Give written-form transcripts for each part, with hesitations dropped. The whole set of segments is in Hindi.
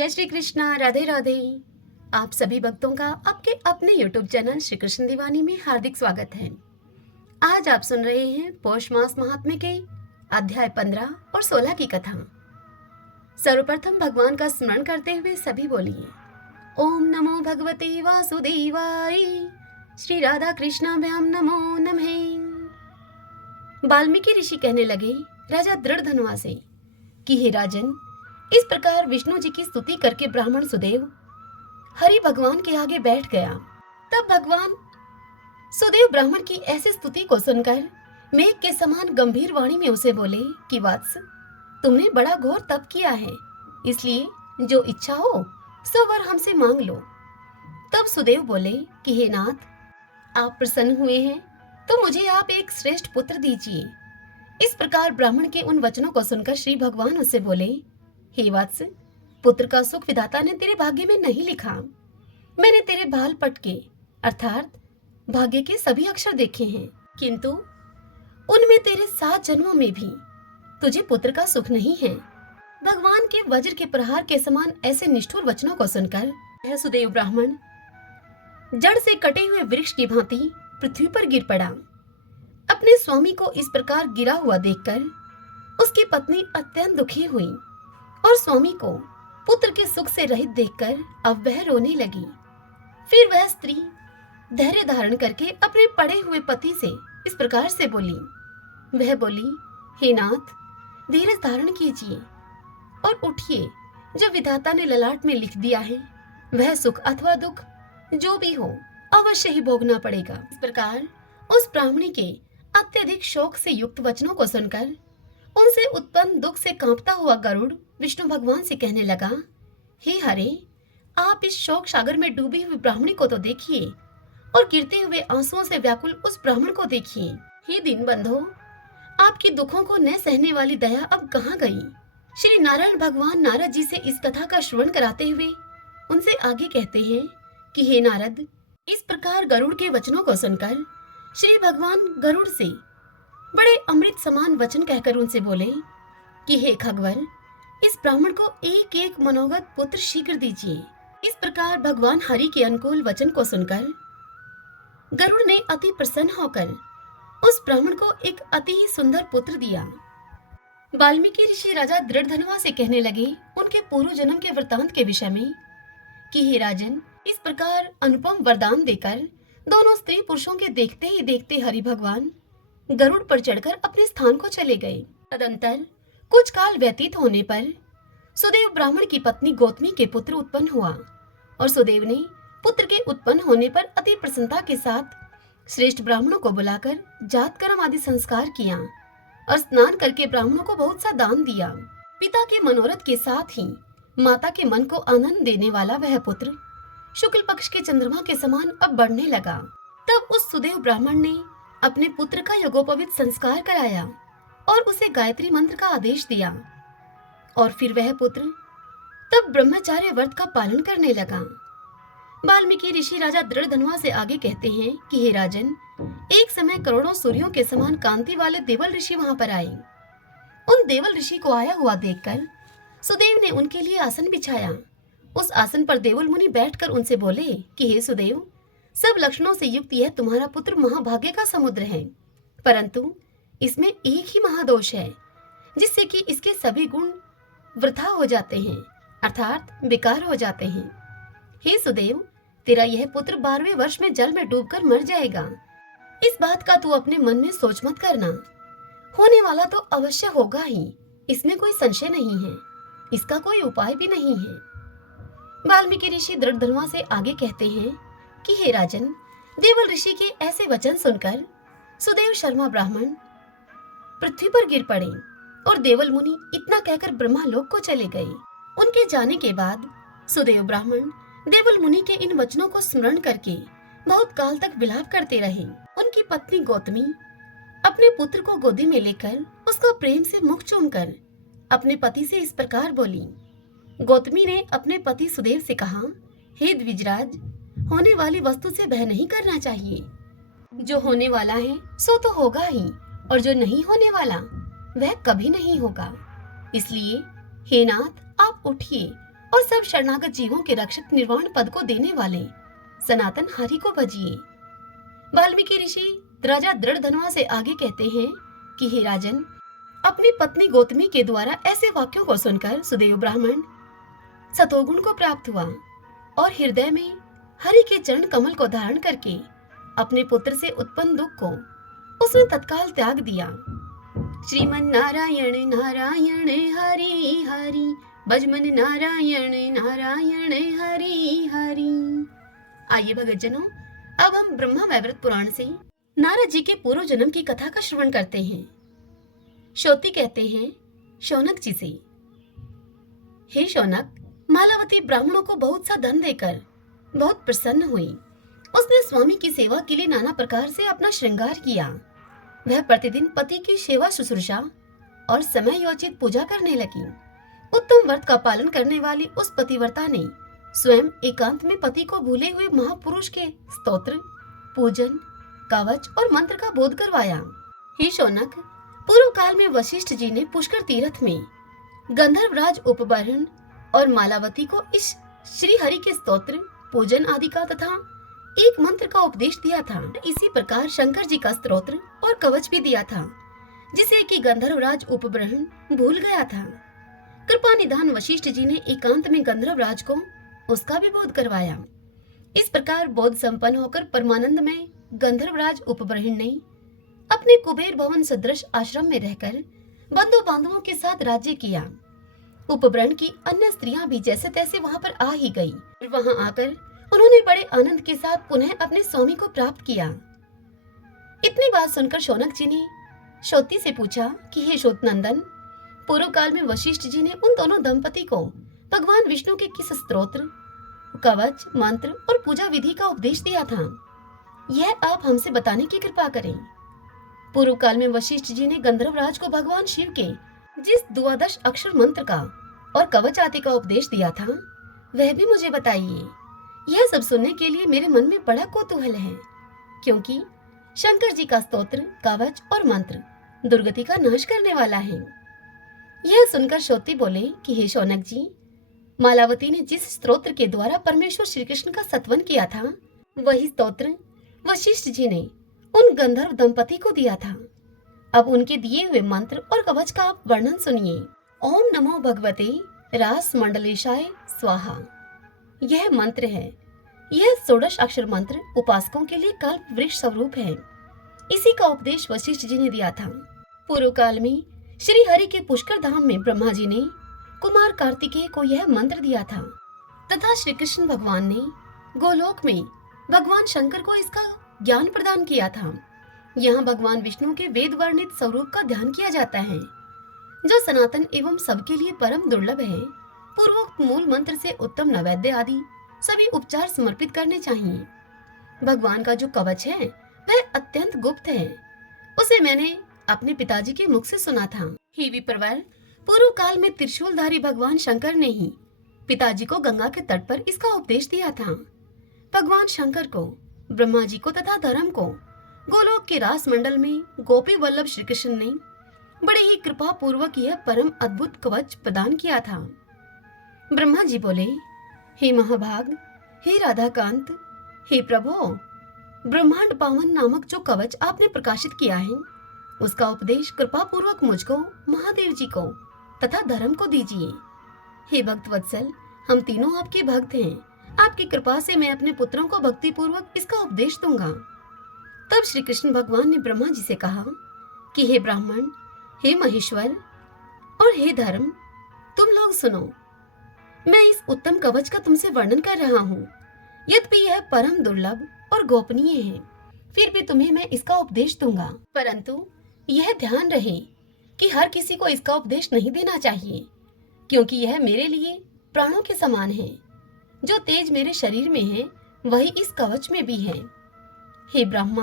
जय श्री कृष्णा, राधे राधे। आप सभी भक्तों का आपके अपने YouTube चैनल श्री कृष्ण दीवानी में हार्दिक स्वागत है। आज आप सुन रहे हैं पौष मास महात्म्य के अध्याय 15 और 16 की कथा। सर्वप्रथम भगवान का स्मरण करते हुए सभी बोलिए ओम नमो भगवते वासुदेवाय, श्री राधा कृष्णाभ्याम नमो नमः। वाल्मीकि ऋषि कहने लगे राजा दृढ़धनुआ से कि हे राजन, इस प्रकार विष्णु जी की स्तुति करके ब्राह्मण सुदेव हरि भगवान के आगे बैठ गया। तब भगवान सुदेव ब्राह्मण की ऐसी स्तुति को सुनकर मेघ के समान गंभीर वाणी में उसे बोले कि वत्स, तुमने बड़ा घोर तप किया है, इसलिए जो इच्छा हो सो वर हमसे मांग लो। तब सुदेव बोले कि हे नाथ, आप प्रसन्न हुए हैं तो मुझे आप एक श्रेष्ठ पुत्र दीजिए। इस प्रकार ब्राह्मण के उन वचनों को सुनकर श्री भगवान उससे बोले, हे वत्स, पुत्र का सुख विधाता ने तेरे भाग्य में नहीं लिखा। मैंने तेरे बाल पटके अर्थात भाग्य के सभी अक्षर देखे हैं, किंतु उनमें तेरे 7 जन्मों में भी तुझे पुत्र का सुख नहीं है। भगवान के वज्र के प्रहार के समान ऐसे निष्ठुर वचनों को सुनकर यह सुदेव ब्राह्मण जड़ से कटे हुए वृक्ष की भांति पृथ्वी पर गिर पड़ा। अपने स्वामी को इस प्रकार गिरा हुआ देखकर उसकी पत्नी अत्यंत दुखी हुई और स्वामी को पुत्र के सुख से रहित देखकर अब वह रोने लगी। फिर वह स्त्री धैर्य धारण करके अपने पड़े हुए पति से इस प्रकार से बोली। वह बोली, हे नाथ, धीरज धारण कीजिए और उठिए। जो विधाता ने ललाट में लिख दिया है वह सुख अथवा दुख जो भी हो अवश्य ही भोगना पड़ेगा। इस प्रकार उस ब्राह्मणी के अत्यधिक शोक से युक्त वचनों को सुनकर उनसे उत्पन्न दुख से कांपता हुआ गरुड़ विष्णु भगवान से कहने लगा, हे हरे, आप इस शोक सागर में डूबी हुई ब्राह्मणी को तो देखिए और गिरते हुए आंसुओं से व्याकुल उस ब्राह्मण को देखिए। हे दीनबंधो, आपकी दुखों को न सहने वाली दया अब कहाँ गई। श्री नारायण भगवान नारद जी से इस कथा का श्रवण कराते हुए उनसे आगे कहते हैं कि हे नारद, इस प्रकार गरुड़ के वचनों को सुनकर श्री भगवान गरुड़ से बड़े अमृत समान वचन कहकर उनसे बोले कि हे खगवर, इस ब्राह्मण को एक एक मनोगत पुत्र शीघ्र दीजिए। इस प्रकार भगवान हरि के अनुकूल वचन को सुनकर गरुड़ ने अति प्रसन्न होकर उस ब्राह्मण को एक अति ही सुंदर पुत्र दिया। वाल्मीकि ऋषि राजा दृढ़धनुआ से कहने लगे उनके पूर्व जन्म के वृतांत के विषय में कि हे राजन, इस प्रकार अनुपम वरदान देकर दोनों स्त्री पुरुषों के देखते ही देखते हरि भगवान गरुड़ पर चढ़कर अपने स्थान को चले गए। तदंतर कुछ काल व्यतीत होने पर सुदेव ब्राह्मण की पत्नी गौतमी के पुत्र उत्पन्न हुआ और सुदेव ने पुत्र के उत्पन्न होने पर अति प्रसन्नता के साथ श्रेष्ठ ब्राह्मणों को बुलाकर जात कर्म आदि संस्कार किया और स्नान करके ब्राह्मणों को बहुत सा दान दिया। पिता के मनोरथ के साथ ही माता के मन को आनंद देने वाला वह पुत्र शुक्ल पक्ष के चंद्रमा के समान अब बढ़ने लगा। तब उस सुदेव ब्राह्मण ने अपने पुत्र का यज्ञोपवीत संस्कार कराया और उसे गायत्री मंत्र का आदेश दिया और फिर वह पुत्र तब ब्रह्मचार्य व्रत का पालन करने लगा। वाल्मीकि ऋषि राजा दृढ़धनुआ से आगे कहते हैं कि हे राजन, एक समय करोड़ों सूर्यों के समान कांति वाले देवल ऋषि वहां पर आए। उन देवल ऋषि को आया हुआ देखकर सुदेव ने उनके लिए आसन बिछाया। उस आसन पर देवल मुनि बैठकर उनसे बोले कि हे सुदेव, सब लक्षणों से युक्त यह तुम्हारा पुत्र महाभाग्य का समुद्र है, परंतु इसमें एक ही महादोष है जिससे कि इसके सभी गुण वृथा हो जाते हैं अर्थात बेकार हो जाते हैं। हे सुदेव, तेरा यह पुत्र 12वें वर्ष में जल में डूबकर मर जाएगा। इस बात का तू अपने मन में सोच मत करना। होने वाला तो अवश्य होगा ही, इसमें कोई संशय नहीं है, इसका कोई उपाय भी नहीं है। वाल्मीकि ऋषि दृढ़धनुआ से आगे कहते हैं कि हे राजन, देवल ऋषि के ऐसे वचन सुनकर सुदेव शर्मा ब्राह्मण पृथ्वी पर गिर पड़े और देवल मुनि इतना कहकर ब्रह्मालोक को चले गए। उनके जाने के बाद सुदेव ब्राह्मण देवल मुनि के इन वचनों को स्मरण करके बहुत काल तक विलाप करते रहे। उनकी पत्नी गौतमी अपने पुत्र को गोदी में लेकर उसका प्रेम से मुख चूमकर अपने पति से इस प्रकार बोली। गौतमी ने अपने पति सुदेव से कहा, हे द्विजराज, होने वाली वस्तु से भय नहीं करना चाहिए। जो होने वाला है सो तो होगा ही और जो नहीं होने वाला वह कभी नहीं होगा। इसलिए हे नाथ, आप उठिए और सब शरणागत जीवों के रक्षक निर्वाण पद को देने वाले सनातन हरि को भजिए। वाल्मीकि ऋषि राजा दृढ़धनुआ से आगे कहते हैं कि हे राजन, अपनी पत्नी गौतमी के द्वारा ऐसे वाक्यों को सुनकर सुदेव ब्राह्मण सतोगुण को प्राप्त हुआ और हृदय में हरि के चरण कमल को धारण करके अपने पुत्र से उत्पन्न दुख को उसने तत्काल त्याग दिया। श्रीमन नारायण नारायण हरि हरि, भजमन नारायण नारायण हरि हरि। आइए भगतजनों, अब हम ब्रह्मा वैवर्त पुराण से नारद जी के पूर्व जन्म की कथा का श्रवण करते हैं। श्रोती कहते हैं शौनक जी से, हे शौनक, मालावती ब्राह्मणों को बहुत सा धन देकर बहुत प्रसन्न हुई। उसने स्वामी की सेवा के लिए नाना प्रकार से अपना श्रृंगार किया। वह प्रतिदिन पति की सेवा शुश्रूषा और समय योजित पूजा करने लगी। उत्तम व्रत का पालन करने वाली उस पतिव्रता ने स्वयं एकांत में पति को भूले हुए महापुरुष के स्तोत्र, पूजन, कवच और मंत्र का बोध करवाया। हे शौनक, पूर्व काल में वशिष्ठ जी ने पुष्कर तीर्थ में गंधर्वराज उपबरण और मालावती को इस श्री हरि के स्तोत्र, पूजन आदि का तथा एक मंत्र का उपदेश दिया था। इसी प्रकार शंकर जी का स्तोत्र और कवच भी दिया था, जिसे कि गंधर्वराज उपबरण भूल गया था। कृपा निधान वशिष्ठ जी ने एकांत में गंधर्वराज को उसका भी बोध करवाया। इस प्रकार बोध संपन्न होकर परमानंद में गंधर्वराज उपबरण ने अपने कुबेर भवन सदृश आश्रम में रहकर बंधु बांधवों के साथ राज्य किया। उपबरण की अन्य स्त्रियां भी जैसे तैसे वहां पर आ ही गई। वहां आकर उन्होंने बड़े आनंद के साथ पुनः अपने स्वामी को प्राप्त किया। इतनी बात सुनकर शौनक जी ने श्रोती से पूछा कि हे श्रोत नंदन, पूर्व काल में वशिष्ठ जी ने उन दोनों दंपति को भगवान विष्णु के किस स्तोत्र, कवच, मंत्र और पूजा विधि का उपदेश दिया था, यह आप हमसे बताने की कृपा करें। पूर्व काल में वशिष्ठ जी ने गंधर्वराज को भगवान शिव के जिस 12 अक्षर मंत्र का और कवच आदि का उपदेश दिया था, वह भी मुझे बताइए। यह सब सुनने के लिए मेरे मन में बड़ा कौतूहल है, क्योंकि शंकर जी का स्तोत्र, कवच और मंत्र दुर्गति का नाश करने वाला है। यह सुनकर श्रोती बोले कि हे शौनक जी, मालावती ने जिस स्तोत्र के द्वारा परमेश्वर श्री कृष्ण का सत्वन किया था, वही स्तोत्र वशिष्ठ जी ने उन गंधर्व दंपति को दिया था। अब उनके दिए हुए मंत्र और कवच का आप वर्णन सुनिए। ओम नमो भगवते रास मंडलेशाय स्वाहा, यह मंत्र है। यह 16 अक्षर मंत्र उपासकों के लिए कल्प वृक्ष स्वरूप है। इसी का उपदेश वशिष्ठ जी ने दिया था। पूर्व काल में श्री हरि के पुष्कर धाम में ब्रह्मा जी ने कुमार कार्तिकेय को यह मंत्र दिया था, तथा श्री कृष्ण भगवान ने गोलोक में भगवान शंकर को इसका ज्ञान प्रदान किया था। यहाँ भगवान विष्णु के वेद वर्णित स्वरूप का ध्यान किया जाता है, जो सनातन एवं सबके लिए परम दुर्लभ है। पूर्वोक्त मूल मंत्र से उत्तम नैवेद्य आदि सभी उपचार समर्पित करने चाहिए। भगवान का जो कवच है वह अत्यंत गुप्त है। उसे मैंने अपने पिताजी के मुख से सुना था। हे विप्रवर, पूर्व काल में त्रिशूलधारी भगवान शंकर ने ही पिताजी को गंगा के तट पर इसका उपदेश दिया था। भगवान शंकर को, ब्रह्मा जी को तथा धर्म को गोलोक के रास मंडल में गोपी वल्लभ श्री कृष्ण ने बड़े ही कृपा पूर्वक यह परम अद्भुत कवच प्रदान किया था। ब्रह्मा जी बोले, हे महाभाग, हे राधाकांत, हे प्रभो, ब्रह्मांड पावन नामक जो कवच आपने प्रकाशित किया है, उसका उपदेश कृपा पूर्वक मुझको, महादेव जी को तथा धर्म को दीजिए। हे भक्त वत्सल, हम तीनों आपके भक्त हैं। आपकी कृपा से मैं अपने पुत्रों को भक्ति पूर्वक इसका उपदेश दूंगा। तब श्री कृष्ण भगवान ने ब्रह्मा जी से कहा कि हे ब्राह्मण, हे महेश्वर और हे धर्म, तुम लोग सुनो। मैं इस उत्तम कवच का तुमसे वर्णन कर रहा हूँ। यद्यपि यह परम दुर्लभ और गोपनीय है, फिर भी तुम्हें मैं इसका उपदेश दूंगा। परंतु यह ध्यान रहे कि हर किसी को इसका उपदेश नहीं देना चाहिए, क्योंकि यह मेरे लिए प्राणों के समान है। जो तेज मेरे शरीर में है, वही इस कवच में भी है। हे ब्रह्मा,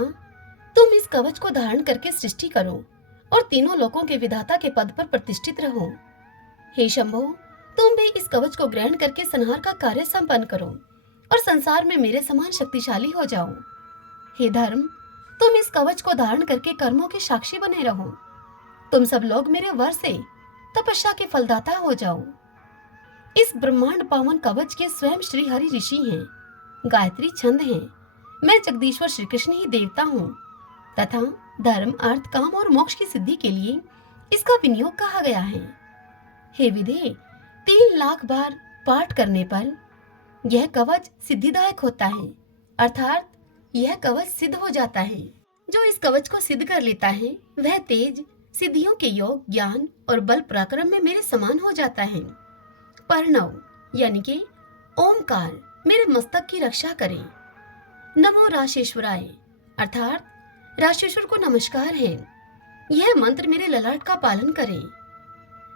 तुम इस कवच को धारण करके सृष्टि करो और तीनों लोकों के विधाता के पद पर प्रतिष्ठित रहो। हे शंभो, तुम भी इस कवच को ग्रहण करके संहार का कार्य संपन्न करो और संसार में मेरे समान शक्तिशाली हो जाओ। हे धर्म, तुम इस कवच को धारण करके कर्मों के साक्षी बने रहो। तुम सब लोग मेरे वर से तपस्या के फलदाता हो जाओ। इस ब्रह्मांड पावन कवच के स्वयं श्री हरि ऋषि हैं, गायत्री छंद हैं। मैं जगदीश्वर श्री कृष्ण ही देवता हूँ तथा धर्म, अर्थ, काम और मोक्ष की सिद्धि के लिए इसका विनियोग कहा गया है। हे विधे, 3 लाख बार पाठ करने पर यह कवच सिद्धिदायक होता है, अर्थात यह कवच सिद्ध हो जाता है। जो इस कवच को सिद्ध कर लेता है वह तेज, सिद्धियों के योग, ज्ञान और बल पराक्रम में मेरे समान हो जाता है। प्रणव यानी कि ओमकार मेरे मस्तक की रक्षा करे। नमो राशेश्वराय अर्थात राशेश्वर को नमस्कार है, यह मंत्र मेरे ललाट का पालन करे।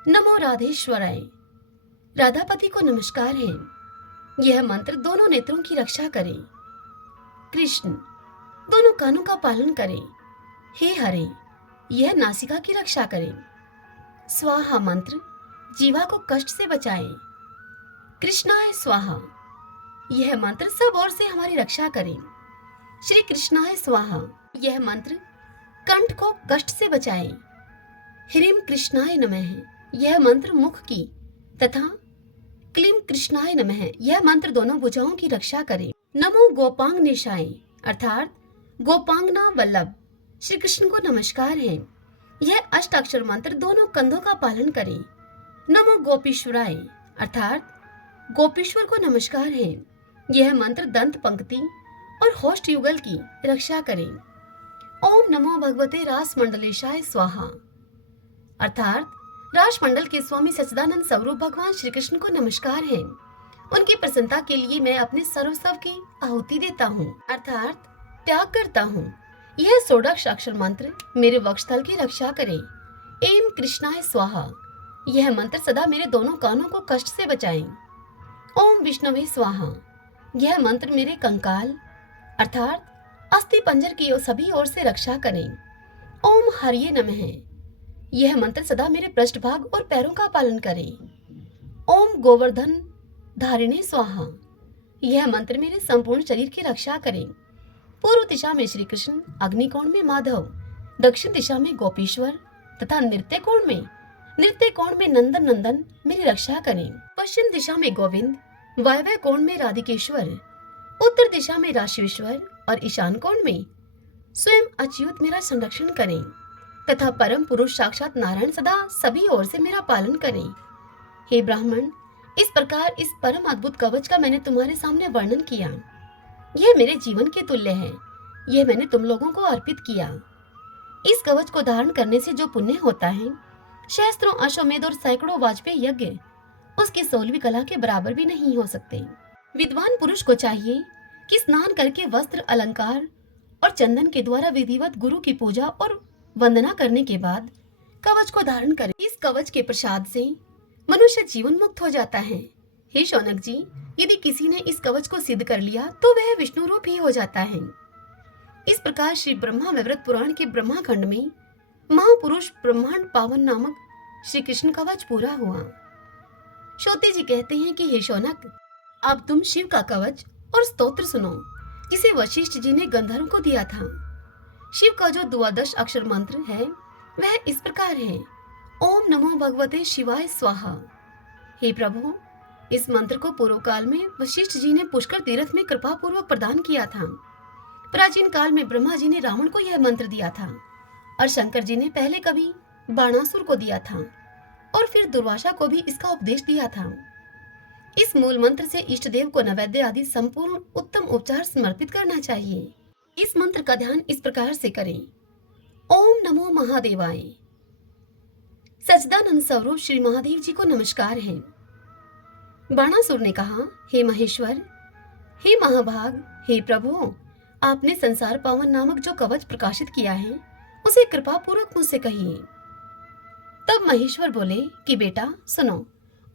नमो राधेश्वराय राधापति को नमस्कार है, यह मंत्र दोनों नेत्रों की रक्षा करे। कृष्ण दोनों कानों का पालन करे। हे हरे, यह नासिका की रक्षा करे। स्वाहा मंत्र जीवा को कष्ट से बचाए। कृष्णाय स्वाहा, यह मंत्र सब ओर से हमारी रक्षा करे। श्री कृष्णाय स्वाहा, यह मंत्र कंठ को कष्ट से बचाए। ह्रीम कृष्णाय नमः, यह मंत्र मुख की तथा क्लीम कृष्णाय नमः, यह मंत्र दोनों भुजाओं की रक्षा करे। नमो गोपांग निशाय अर्थात गोपांगना वल्लभ श्री कृष्ण को नमस्कार है, यह अष्टाक्षर मंत्र दोनों कंधों का पालन करे। नमो गोपीश्वराय अर्थात गोपीश्वर को नमस्कार है, यह मंत्र दंत पंक्ति और होष्ठ युगल की रक्षा करे। ओम नमो भगवते रास मंडलेशाय स्वाहा अर्थात राजमंडल के स्वामी सच्चिदानंद स्वरूप भगवान श्री कृष्ण को नमस्कार है, उनकी प्रसन्नता के लिए मैं अपने सर्वस्व की आहुति देता हूँ अर्थात त्याग करता हूँ। यह 16 मंत्र मेरे वक्षस्थल की रक्षा करे। एम कृष्णाय स्वाहा, यह मंत्र सदा मेरे दोनों कानों को कष्ट से बचाए। ओम विष्णुवे स्वाहा, यह मंत्र मेरे कंकाल अर्थात अस्थि पंजर की सभी ओर से रक्षा करे। ओम हरिये नमः, यह मंत्र सदा मेरे पृष्ठभाग और पैरों का पालन करे। ओम गोवर्धन धारिणे स्वाहा, यह मंत्र मेरे संपूर्ण शरीर की रक्षा करे। पूर्व दिशा में श्री कृष्ण, अग्निकोण में माधव, दक्षिण दिशा में गोपीश्वर तथा नृत्य कोण में नंदन नंदन मेरी रक्षा करें। पश्चिम दिशा में गोविंद, वायव्य कोण में राधिकेश्वर, उत्तर दिशा में राशिवेश्वर और ईशान कोण में स्वयं अच्युत मेरा संरक्षण करें तथा परम पुरुष साक्षात नारायण सदा सभी ओर से मेरा पालन करें। हे ब्राह्मण, इस प्रकार इस परम अद्भुत कवच का मैंने तुम्हारे सामने वर्णन किया। यह मेरे जीवन के तुल्य है, यह मैंने तुम लोगों को अर्पित किया। इस कवच को धारण करने से जो पुण्य होता है, सहस्त्रों अश्वमेध और सैकड़ों वाजपेयी यज्ञ उसकी 16वीं कला के बराबर भी नहीं हो सकते। विद्वान पुरुष को चाहिए कि स्नान करके वस्त्र, अलंकार और चंदन के द्वारा विधिवत गुरु की पूजा और वंदना करने के बाद कवच को धारण करे। इस कवच के प्रसाद से मनुष्य जीवन मुक्त हो जाता है। हे शौनक जी, यदि किसी ने इस कवच को सिद्ध कर लिया तो वह विष्णु रूप ही हो जाता है। इस प्रकार श्री ब्रह्मा वैवर्त पुराण के ब्रह्मा खंड में महापुरुष ब्रह्मांड पावन नामक श्री कृष्ण कवच पूरा हुआ। श्रोते जी कहते हैं कि हे शौनक, अब तुम शिव का कवच और स्तोत्र सुनो जिसे वशिष्ठ जी ने गंधर्व को दिया था। शिव का जो 12 अक्षर मंत्र है वह इस प्रकार है। ओम नमो भगवते शिवाय स्वाहा। हे प्रभु, इस मंत्र को पूर्व काल में वशिष्ठ जी ने पुष्कर तीर्थ में कृपा पूर्वक प्रदान किया था। प्राचीन काल में ब्रह्मा जी ने रावण को यह मंत्र दिया था और शंकर जी ने पहले कभी बाणासुर को दिया था और फिर दुर्वासा को भी इसका उपदेश दिया था। इस मूल मंत्र से इष्ट देव को नैवेद्य आदि संपूर्ण उत्तम उपचार समर्पित करना चाहिए। इस मंत्र का ध्यान इस प्रकार से करें। ओम नमो महादेवाय। सच्चिदानंद स्वरूप श्री महादेव जी को नमस्कार है। बाणासुर ने कहा, हे महेश्वर, हे महाभाग, हे प्रभु, आपने संसार पावन नामक जो कवच प्रकाशित किया है उसे कृपा पूर्वक मुझसे कहिए। तब महेश्वर बोले कि बेटा सुनो,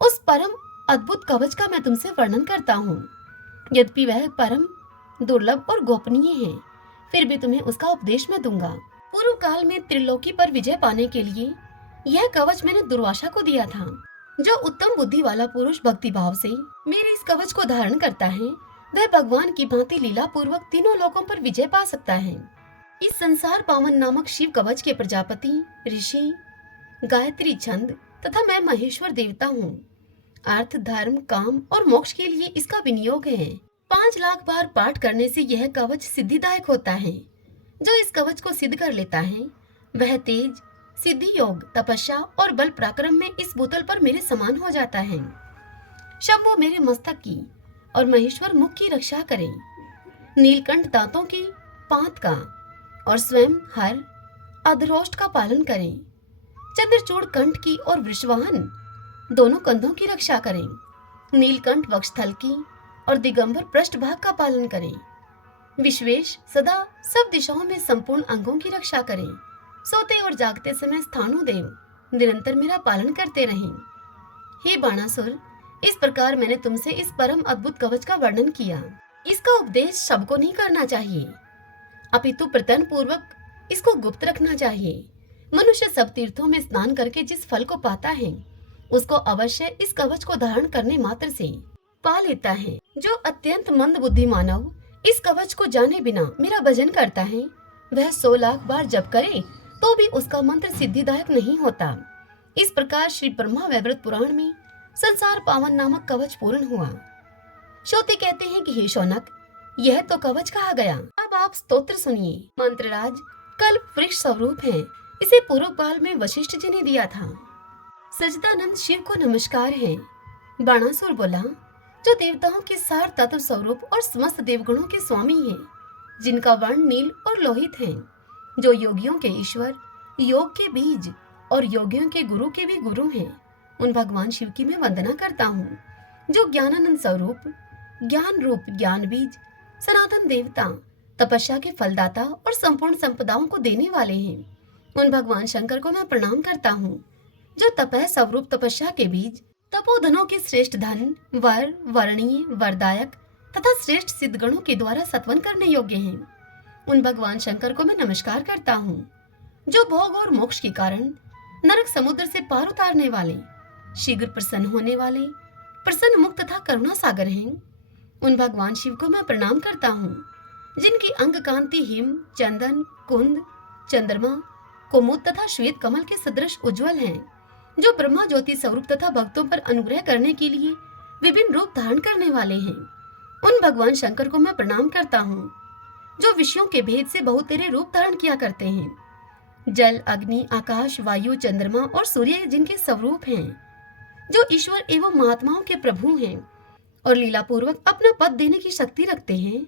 उस परम अद्भुत कवच का मैं तुमसे वर्णन करता हूँ। यद्यपि वह परम दुर्लभ और गोपनीय है, फिर भी तुम्हें उसका उपदेश मैं दूंगा। पूर्व काल में त्रिलोकी पर विजय पाने के लिए यह कवच मैंने दुर्वासा को दिया था। जो उत्तम बुद्धि वाला पुरुष भक्ति भाव से मेरे इस कवच को धारण करता है वह भगवान की भांति लीला पूर्वक तीनों लोकों पर विजय पा सकता है। इस संसार पावन नामक शिव कवच के प्रजापति, ऋषि, गायत्री छंद तथा मैं महेश्वर देवता हूँ। अर्थ, धर्म, काम और मोक्ष के लिए इसका विनियोग है। 5 लाख बार पाठ करने से यह कवच सिद्धिदायक होता है। जो इस कवच को सिद्ध कर लेता है वह तेज, सिद्धि योग, तपस्या और बल पराक्रम में इस बोतल पर मेरे समान हो जाता है। शंभु मेरे मस्तक की और महेश्वर मुख की रक्षा करें। नीलकंठ दांतों की पांत का और स्वयं हर अधरोष्ट का पालन करें। चंद्रचूड़ कंठ की और वृषवाहन दोनों कंधों की रक्षा करें। नीलकंठ वक्षस्थल की और दिगंबर पृष्ठभाग का पालन करें। विश्वेश सदा सब दिशाओं में संपूर्ण अंगों की रक्षा करें। सोते और जागते समय स्थाणु देव निरंतर मेरा पालन करते रहें। हे बाणासुर, इस प्रकार मैंने तुमसे इस परम अद्भुत कवच का वर्णन किया। इसका उपदेश सबको नहीं करना चाहिए, अपितु प्रयत्न पूर्वक इसको गुप्त रखना चाहिए। मनुष्य सब तीर्थों में स्नान करके जिस फल को पाता है उसको अवश्य इस कवच को धारण करने मात्र से पा लेता है। जो अत्यंत मंद बुद्धि मानव इस कवच को जाने बिना मेरा भजन करता है वह 100 लाख बार जप करे तो भी उसका मंत्र सिद्धिदायक नहीं होता। इस प्रकार श्री ब्रह्मा वैवर्त पुराण में संसार पावन नामक कवच पूर्ण हुआ। श्रोते कहते हैं कि हे शौनक, यह तो कवच कहा गया। अब आप स्तोत्र सुनिए। मंत्रराज कल्प वृक्ष स्वरूप है। इसे पूर्व काल में वशिष्ठ जी ने दिया था। सजदानंद शिव को नमस्कार है। बाणासुर बोला, जो देवताओं के सार तत्व स्वरूप और समस्त देवगणों के स्वामी हैं, जिनका वर्ण नील और लोहित है, जो योगियों के ईश्वर, योग के बीज और योगियों के गुरु के भी गुरु हैं, उन भगवान शिव की मैं वंदना करता हूँ। जो ज्ञानानंद स्वरूप, ज्ञान रूप ज्ञान बीज, सनातन देवता, तपस्या के फलदाता और संपूर्ण संपदाओं को देने वाले हैं, उन भगवान शंकर को मैं प्रणाम करता हूँ। जो तपह स्वरूप तपस्या के बीज, तपोधनों के श्रेष्ठ धन, वर, वर्णीय, वरदायक तथा श्रेष्ठ सिद्धगणों के द्वारा सत्वन करने योग्य हैं, उन भगवान शंकर को मैं नमस्कार करता हूँ। जो भोग और मोक्ष के कारण नरक समुद्र से पार उतारने वाले, शीघ्र प्रसन्न होने वाले, प्रसन्न मुक्त तथा करुणा सागर हैं, उन भगवान शिव को मैं प्रणाम करता हूँ। जिनकी अंग कांति हिम, चंदन, कुंद, चंद्रमा, कुमुद तथा श्वेत कमल के सदृश उज्जवल हैं, जो ब्रह्मा ज्योति स्वरूप तथा भक्तों पर अनुग्रह करने के लिए विभिन्न रूप धारण करने वाले हैं, उन भगवान शंकर को मैं प्रणाम करता हूँ। जो विषयों के भेद से बहुतेरे रूप धारण किया करते हैं, जल, अग्नि, आकाश, वायु, चंद्रमा और सूर्य जिनके स्वरूप हैं, जो ईश्वर एवं महात्माओं के प्रभु हैं और लीला पूर्वक अपना पद देने की शक्ति रखते हैं,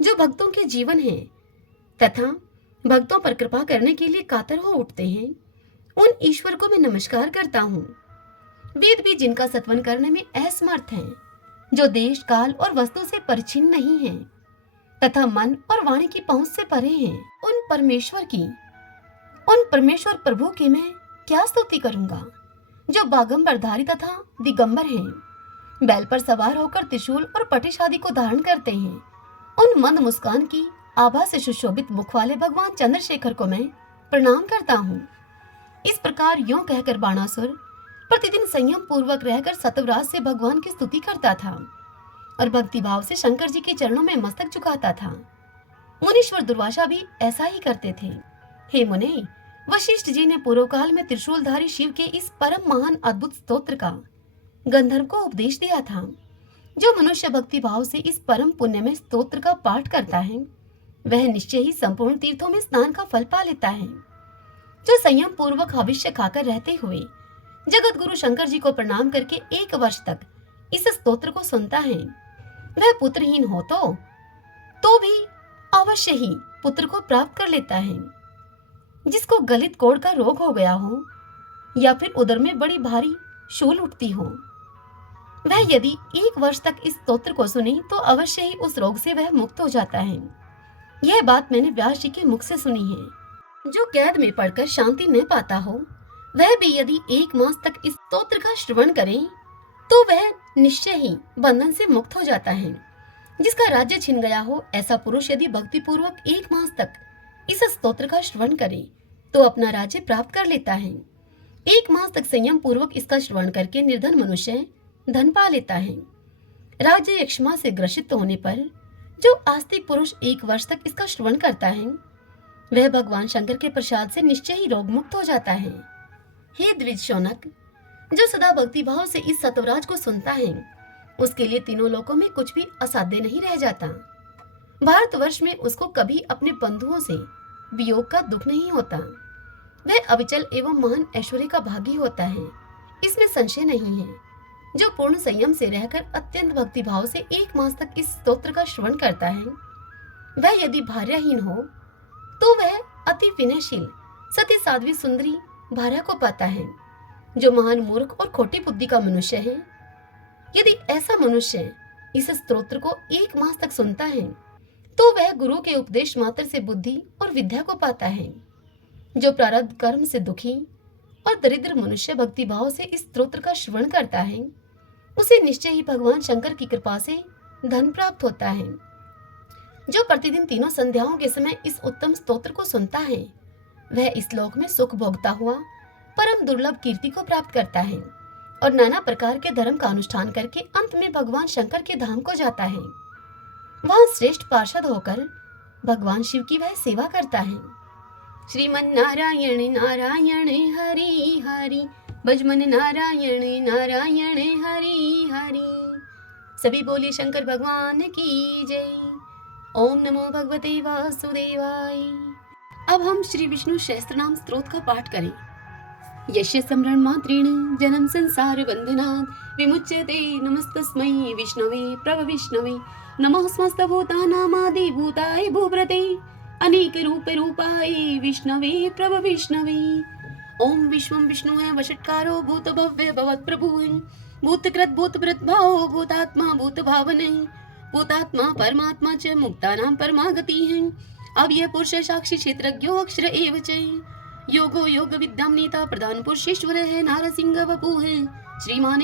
जो भक्तों के जीवन हैं तथा भक्तों पर कृपा करने के लिए कातर हो उठते हैं, उन ईश्वर को मैं नमस्कार करता हूँ। वेद भी जिनका सत्वन करने में असमर्थ हैं, जो देश, काल और वस्तु से परिचिन्न नहीं हैं तथा मन और वाणी की पहुंच से परे हैं, उन परमेश्वर प्रभु की मैं क्या स्तुति करूंगा। जो बागंबरधारी तथा दिगंबर हैं, बैल पर सवार होकर त्रिशूल और पटिश आदि को धारण करते हैं, उन मंद मुस्कान की आभा से सुशोभित मुख वाले भगवान चंद्रशेखर को मैं प्रणाम करता हूँ। इस प्रकार यूं कहकर बाणासुर प्रतिदिन संयम पूर्वक रहकर सतवराज से भगवान की स्तुति करता था और भक्ति भाव से शंकर जी के चरणों में मस्तक झुकाता था। मुनीश्वर दुर्वासा भी ऐसा ही करते थे। हे मुने, वशिष्ठ जी ने पूर्व काल में त्रिशूलधारी शिव के इस परम महान अद्भुत स्तोत्र का गंधर्व को उपदेश दिया था। जो मनुष्य भक्ति भाव से इस परम पुण्य में स्तोत्र का पाठ करता है वह निश्चय ही संपूर्ण तीर्थों में स्नान का फल पा लेता है। जो संयम पूर्वक हविष्य खाकर रहते हुए जगत गुरु शंकर जी को प्रणाम करके 1 वर्ष तक इस स्तोत्र को सुनता है, वह पुत्रहीन हो तो भी अवश्य ही पुत्र को प्राप्त कर लेता है। जिसको गलित कोढ़ का रोग हो गया हो या फिर उदर में बड़ी भारी शूल उठती हो, वह यदि 1 वर्ष तक इस स्तोत्र को सुने तो अवश्य ही उस रोग से वह मुक्त हो जाता है। यह बात मैंने व्यास जी के मुख से सुनी है। जो कैद में पड़कर शांति न पाता हो वह भी यदि 1 मास तक इस स्तोत्र का श्रवण करे तो वह निश्चय ही बंधन से मुक्त हो जाता है। जिसका राज्य छिन गया हो ऐसा पुरुष यदि भक्ति पूर्वक 1 मास तक इस स्तोत्र का श्रवण करे तो अपना राज्य प्राप्त कर लेता है। 1 मास तक संयम पूर्वक इसका श्रवण करके निर्धन मनुष्य धन पा लेता है। राज्य यक्ष्मा से ग्रसित होने पर जो आस्तिक पुरुष 1 वर्ष तक इसका श्रवण करता है वह भगवान शंकर के प्रसाद से निश्चय ही रोग मुक्त हो जाता है। हे द्विज शौनक, जो सदा भक्ति भाव से इस सतवराज को सुनता है, उसके लिए तीनों लोकों में कुछ भी असाध्य नहीं रह जाता। भारतवर्ष में उसको कभी अपने बंधुओं से वियोग का दुख नहीं होता। वह अविचल एवं महान ऐश्वर्य का भागी होता है, इसमें संशय नहीं है। जो पूर्ण संयम से रहकर अत्यंत भक्ति भाव से 1 मास तक इस स्तोत्र का श्रवण करता है, वह यदि भार्याहीन हो तो वह अति विनयशील सती साध्वी सुंदरी भार्या को पाता है। जो महान मूर्ख और खोटी बुद्धि का मनुष्य है, यदि ऐसा मनुष्य इस स्तोत्र को 1 मास तक सुनता है तो वह गुरु के उपदेश मात्र से बुद्धि और विद्या को पाता है। जो प्रारब्ध कर्म से दुखी और दरिद्र मनुष्य भक्ति भाव से इस स्तोत्र का श्रवण करता है, उसे निश्चय ही भगवान शंकर की कृपा से धन प्राप्त होता है। जो प्रतिदिन तीनों संध्याओं के समय इस उत्तम स्तोत्र को सुनता है, वह इस लोक में सुख भोगता हुआ परम दुर्लभ कीर्ति को प्राप्त करता है और नाना प्रकार के धर्म का अनुष्ठान करके अंत में भगवान शंकर के धाम को जाता है। वहां श्रेष्ठ पार्षद होकर भगवान शिव की वह सेवा करता है। श्रीमन नारायण नारायण हरि हरि, भजमन नारायण नारायण हरि हरि। सभी बोले शंकर भगवान की जय। ओम नमो भगवते वासुदेवाय। अब हम श्री विष्णु सहस्त्रनाम स्तोत्र का पाठ करें। यस्य स्मरण मात्रेण जन्म संसार बंधनात् विमुच्यते, नमस्तस्मै विष्णवे प्रभ विष्णवे। नमः समस्त भूतानामादि भूताय भूभृते, अनेक रूप रूपाय विष्णवे प्रभ विष्णवे। ओम विश्वं विष्णुः वषट्कारो भूत भव्य भवत् प्रभुः, भूतकृत भूतभृत भावो भूतात्मा भूत भावने, भूतात्मा परमात्मा च मुक्तानां परमागति है। अव्यय पुरुष साक्षी क्षेत्रज्ञो अक्षर एव च, योगो योग विद्याम नेता प्रधान पुरुषेश्वर है, नारसिंह वपु है। श्रीमान